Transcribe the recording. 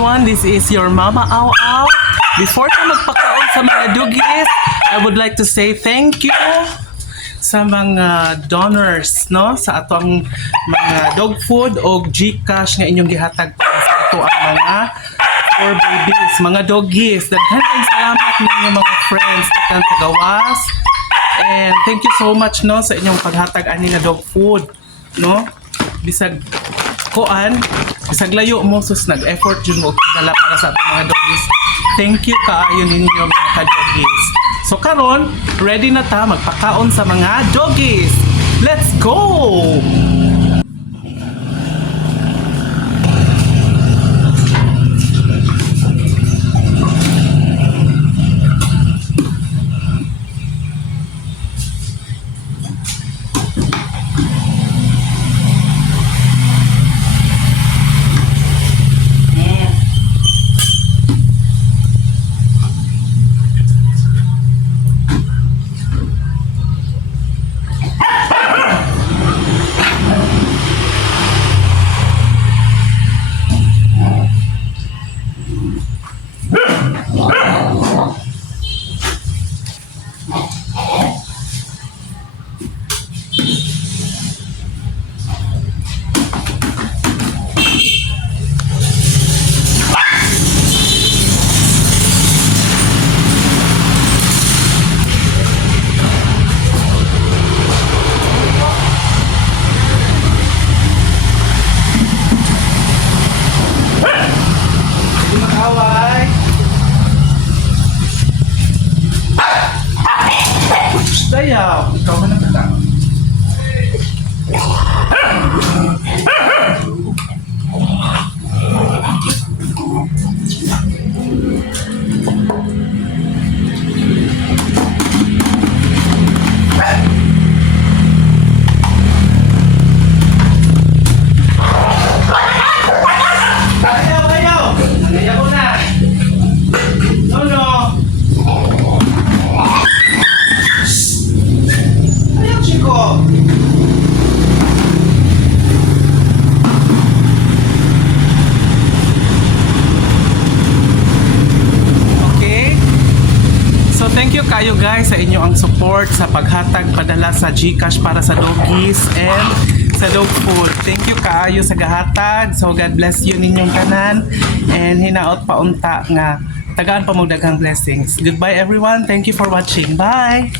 everyone, this is your Mama Au Au. Before ko magpakaon sa mga dugis, I would like to say thank you sa mga donors, no, sa atong mga dog food o GCash nga inyong gihatag para sa ato ang mga for babies, mga doggies. Daghan kayong salamat ninyo mga friends daghan sa gawas. And thank you so much, no, sa inyong paghatag ani nga dog food, no. Bisag layo mo sus nag-effort jud mo dala para sa atong mga doggies. Thank you kaayo ninyo mga ka-doggies. So karon, ready na ta magpakaon sa mga doggies. Let's go! Dayaw, ikaw ka ng kata. Thank you kayo guys sa inyo ang support sa paghatag padala sa GCash para sa doggies and sa dog food. Thank you kayo sa gahatag. So God bless you ninyong tanan and hinaot pa unta nga tagaan pa mo daghang blessings. Goodbye everyone. Thank you for watching. Bye.